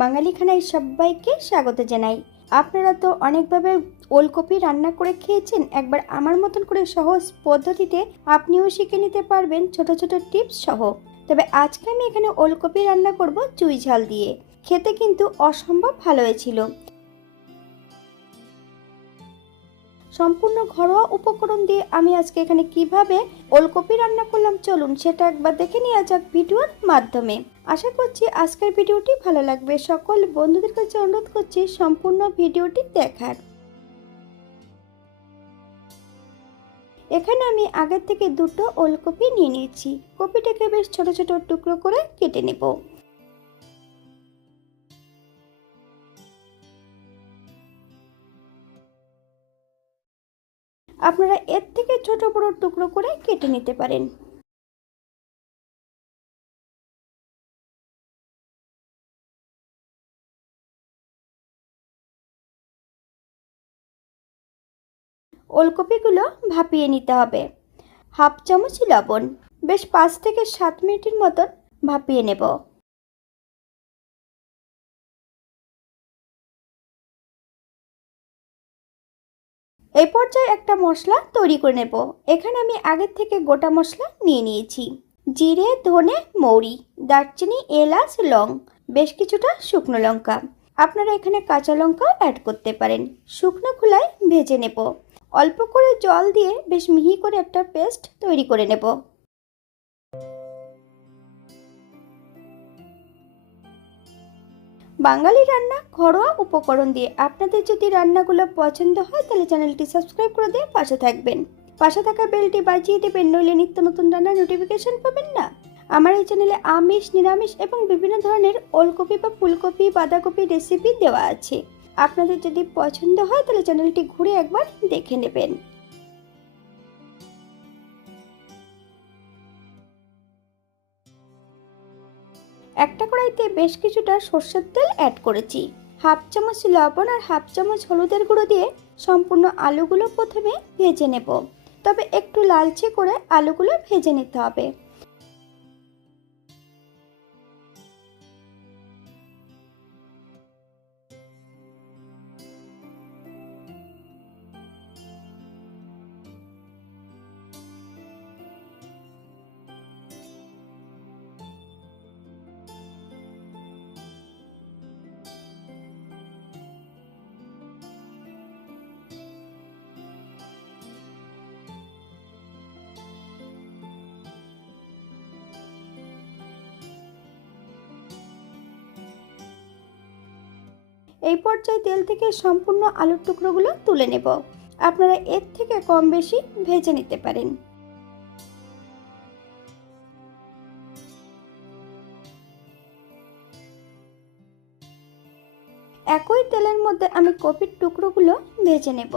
বাঙালি খানায় সবাইকে স্বাগত জানাই। আপনারা তো অনেকভাবে ওলকপি রান্না করে খেয়েছেন। একবার আমার মতন করে সহজ পদ্ধতিতে আপনিও শিখে নিতে পারবেন ছোট ছোট টিপস সহ। তবে আজকে আমি এখানে ওলকপি রান্না করব চুই ঝাল দিয়ে। খেতে কিন্তু অসম্ভব ভালো হয়েছিল। সম্পূর্ণ ঘরোয়া উপকরণ দিয়ে আমি আজকে এখানে কিভাবে ওলকপি রান্না করলাম চলুন সেটা একবার দেখে নেওয়া যাক ভিডিওর মাধ্যমে। আশা করছি আজকের ভিডিওটি ভালো লাগবে। সকল বন্ধুদের কাছে অনুরোধ করছি সম্পূর্ণ ভিডিওটি দেখার। এখানে আমি আগের থেকে দুটো ওলকপি নিয়ে নিয়েছি। কপিটাকে বেশ ছোট ছোট টুকরো করে কেটে নেব। আপনারা এর থেকে ছোট বড় টুকরো করে কেটে নিতে পারেন। ওলকপিগুলো ভাপিয়ে নিতে হবে। হাফ চামচ লবণ, বেশ 5 থেকে 7 মিনিটের মতন ভাপিয়ে নেব। এই পর্যায়ে একটা মশলা তৈরি করে নেব। এখানে আমি আগের থেকে গোটা মশলা নিয়ে নিয়েছি। জিরে, ধনে, মৌরি, দারচিনি, এলাচ, লং, বেশ কিছুটা শুকনো লঙ্কা। আপনারা এখানে কাঁচা লঙ্কাও অ্যাড করতে পারেন। শুকনো খোলায় ভেজে নেব। অল্প করে জল দিয়ে বেশ মিহি করে একটা পেস্ট তৈরি করে নেব। বাঙালি রান্না ঘরোয়া উপকরণ দিয়ে। আপনাদের যদি রান্নাগুলো পছন্দ হয় তাহলে চ্যানেলটি সাবস্ক্রাইব করে দিয়ে পাশে থাকবেন। পাশে থাকা বেলটি বাজিয়ে দেবেন, নইলে নিত্য নতুন রান্নার নোটিফিকেশন পাবেন না। আমার এই চ্যানেলে আমিষ, নিরামিষ এবং বিভিন্ন ধরনের ওলকপি বা ফুলকপি, বাঁধাকপি রেসিপি দেওয়া আছে। আপনাদের যদি পছন্দ হয় তাহলে চ্যানেলটি ঘুরে একবার দেখে নেবেন। একটা কড়াইতে বেশ কিছুটা সর্ষের তেল অ্যাড করেছি। হাফ চামচ লবণ আর হাফ চামচ হলুদের গুঁড়ো দিয়ে সম্পূর্ণ আলুগুলো প্রথমে ভেজে নেব। তবে একটু লালচে করে আলুগুলো ভেজে নিতে হবে। এই পর্যায়ে তেল থেকে সম্পূর্ণ আলুর টুকরোগুলো তুলে নেব। আপনারা এর থেকে কম বেশি ভেজে নিতে পারেন। একই তেলের মধ্যে আমি কপির টুকরোগুলো ভেজে নেব।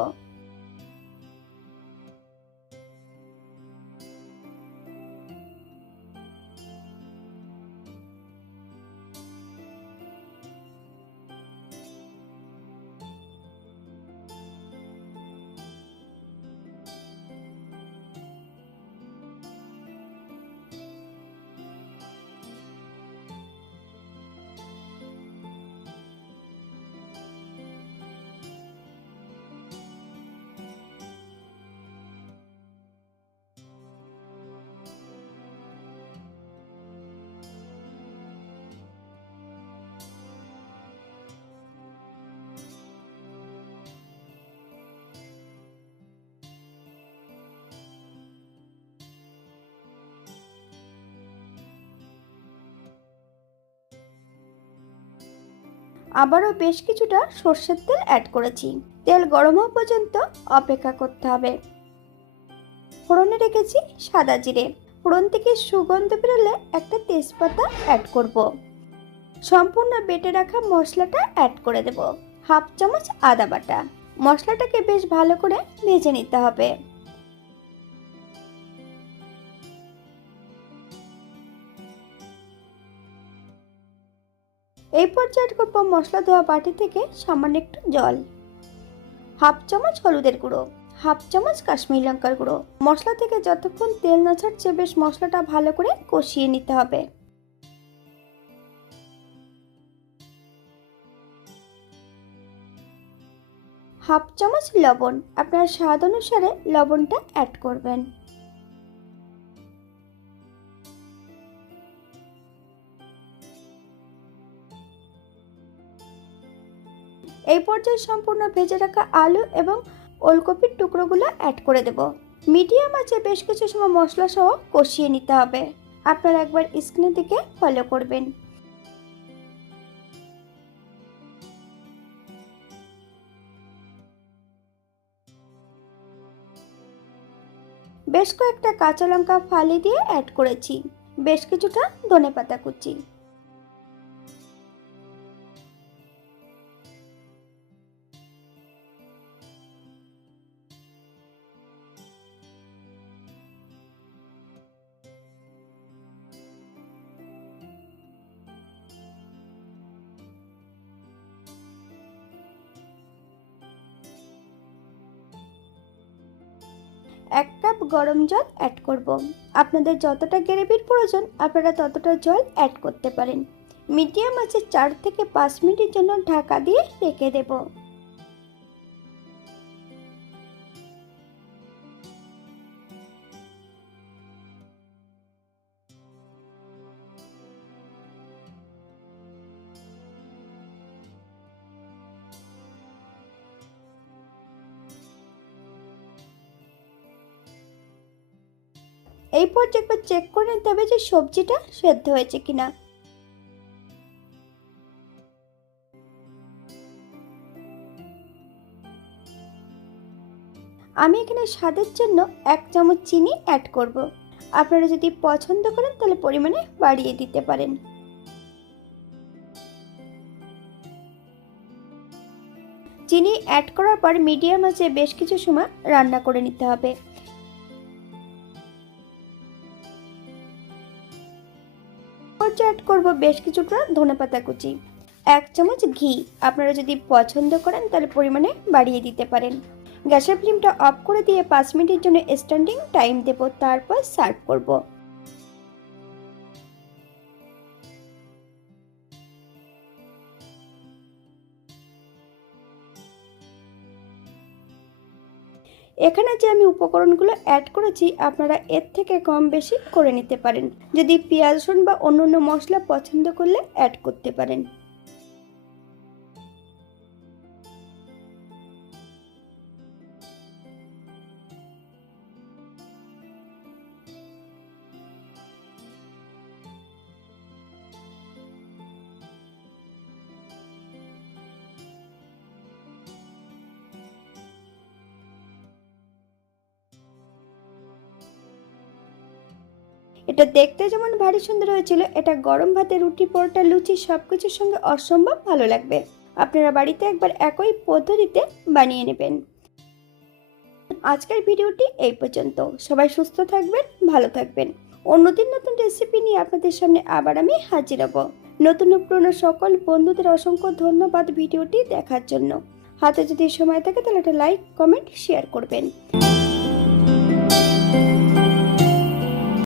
আবারও বেশ কিছুটা সর্ষের তেল অ্যাড করেছি। তেল গরম হওয়া পর্যন্ত অপেক্ষা করতে হবে। ফোড়নে রেখেছি সাদা জিরে। ফোড়ন থেকে সুগন্ধ বেরোলে একটা তেজপাতা অ্যাড করব। সম্পূর্ণ বেটে রাখা মশলাটা অ্যাড করে দেব। হাফ চামচ আদা বাটা। মশলাটাকে বেশ ভালো করে ভেজে নিতে হবে। এই পর্যায়ে অ্যাড করব মশলা ধোয়া বাটি থেকে সামান্য একটু জল, হাফ চামচ হলুদের গুঁড়ো, হাফ চামচ কাশ্মীরি লঙ্কার গুঁড়ো। মশলা থেকে যতক্ষণ তেল না ছাড়ছে বেশ মশলাটা ভালো করে কষিয়ে নিতে হবে। হাফ চামচ লবণ, আপনার স্বাদ অনুসারে লবণটা অ্যাড করবেন। এই পর্যায়ে সম্পূর্ণ ভেজে রাখা আলু এবং ওলকপির টুকরোগুলো অ্যাড করে দেব। মিডিয়াম আঁচে বেশ কিছু সময় মশলা সহ কষিয়ে নিতে হবে। আপনারা একবার স্ক্রিনের দিকে ফলো করবেন। বেশ কয়েকটা কাঁচা লঙ্কা ফালি দিয়ে অ্যাড করেছি, বেশ কিছুটা ধনেপাতা কুচি। এক কাপ গরম জল অ্যাড করব। আপনাদের যতটা গ্রেভির প্রয়োজন আপনারা ততটা জল অ্যাড করতে পারেন। মিডিয়াম আঁচে 4 থেকে 5 মিনিটের জন্য ঢাকা দিয়ে রেখে দেব। এই পর্যায়ে একবার চেক করে নিতে হবে যে সবজিটা সেদ্ধ হয়েছে কিনা। আমি এখানে স্বাদের জন্য 1 চামচ চিনি অ্যাড করব। আপনারা যদি পছন্দ করেন তাহলে পরিমাণে বাড়িয়ে দিতে পারেন। চিনি অ্যাড করার পর মিডিয়াম আঁচে বেশ কিছু সময় রান্না করে নিতে হবে। অ্যাড করব বেশ কিছুটা ধনেপাতা কুচি, 1 চামচ ঘি। আপনারা যদি পছন্দ করেন তাহলে পরিমাণে বাড়িয়ে দিতে পারেন। গ্যাসের ফ্লেমটা অফ করে দিয়ে 5 মিনিটের জন্য স্ট্যান্ডিং টাইম দেব, তারপর সার্ভ করব। এখানে যে আমি উপকরণগুলো অ্যাড করেছি আপনারা এর থেকে কম বেশি করে নিতে পারেন। যদি পেঁয়াজ রসুন বা অন্যান্য মশলা পছন্দ করলে অ্যাড করতে পারেন। এটা দেখতে যেমন ভারী সুন্দর হয়েছিল, এটা গরম ভাতে, রুটি, পরোটা, লুচি সবকিছুর সঙ্গে অসম্ভব ভালো লাগবে। আপনারা বাড়িতে একবার একই পদ্ধতিতে বানিয়ে নেবেন। আজকের ভিডিওটি এই পর্যন্ত। সবাই সুস্থ থাকবেন, ভালো থাকবেন। অন্যদিন নতুন রেসিপি নিয়ে আপনাদের সামনে আবার আমি হাজির হব। নতুন ও পুরনো সকল বন্ধুদের অসংখ্য ধন্যবাদ ভিডিওটি দেখার জন্য। হাতে যদি সময় থাকে তাহলে একটা লাইক, কমেন্ট, শেয়ার করবেন।